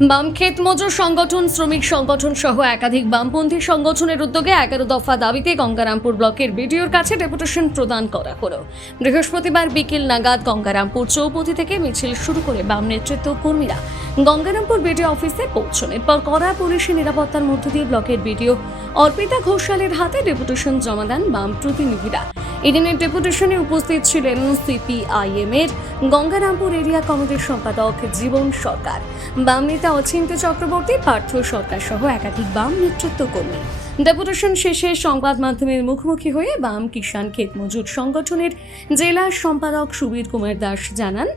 বাম ক্ষেত মজুর সংগঠন, শ্রমিক সংগঠন সহ একাধিক বামপন্থী সংগঠনের উদ্যোগে এগারো দফা দাবিতে গঙ্গারামপুর ব্লকের বিডিওর কাছে ডেপুটেশন প্রদান করা হলো। বৃহস্পতিবার বিকেল নাগাদ গঙ্গারামপুর চৌপতি থেকে মিছিল শুরু করে বাম নেতৃত্ব কর্মীরা গঙ্গারামপুর বিডিও অফিসে পৌঁছন। এরপর কড়া পুলিশি নিরাপত্তার মধ্য দিয়ে ব্লকের বিডিও অর্পিতা ঘোষালের হাতে ডেপুটেশন জমা দেন বাম প্রতিনিধিরা। এদিনের ডেপুটেশনে উপস্থিত ছিলেন সিপিআইএম এর গঙ্গারামপুর এরিয়া কমিটির সম্পাদক জীবন সরকার। বাম নেতা অচিন্ত চক্রবর্তী, পার্থ সরকার সহ একাধিক বাম নেতৃত্ব কর্মী। ডেপুটেশন শেষে সংবাদ মাধ্যমের মুখোমুখি হয়ে বাম কিষাণ ক্ষেত মজুর সংগঠনের জেলা সম্পাদক সুবীর কুমার দাস জানান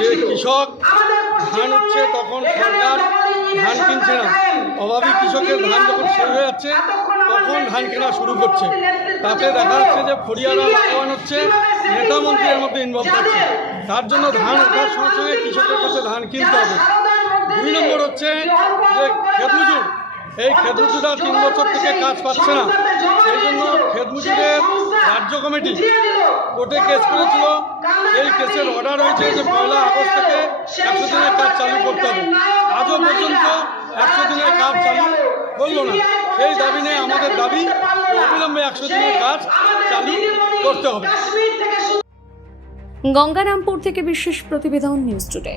যে কৃষক ধান উঠছে তখন সরকার ধান কিনছে না। অভাবী কৃষকের ধান যখন শেষ হয়ে যাচ্ছে তখন ধান কেনা শুরু করছে? তাতে দেখা যাচ্ছে যে ফরিয়ারা লাভবান হচ্ছে, নেতা মন্ত্রীর মধ্যে ইনভলভ করছে তার জন্য ধান ওঠার সঙ্গে সঙ্গে কৃষকের কাছে ধান কিনতে হবে। দুই নম্বর হচ্ছে যে খেতমজুর। এই খেতমজুরা তিন বছর থেকে কাজ পাচ্ছে না। সেই জন্য খেতমজুরের রাজ্য কমিটি কোর্টে কেস করেছিল। এই কেসের অর্ডার হয়েছে যে পয়লা আগস্ট থেকে একশো দিনের কাজ চালু করতে হবে। আজও পর্যন্ত একশো দিনের কাজ চালু করল না। সেই দাবি নিয়ে আমাদের দাবি, অবিলম্বে একশো দিনের কাজ চালু করতে হবে। গঙ্গারামপুর থেকে বিশেষ প্রতিবেদন নিউজ টুডে।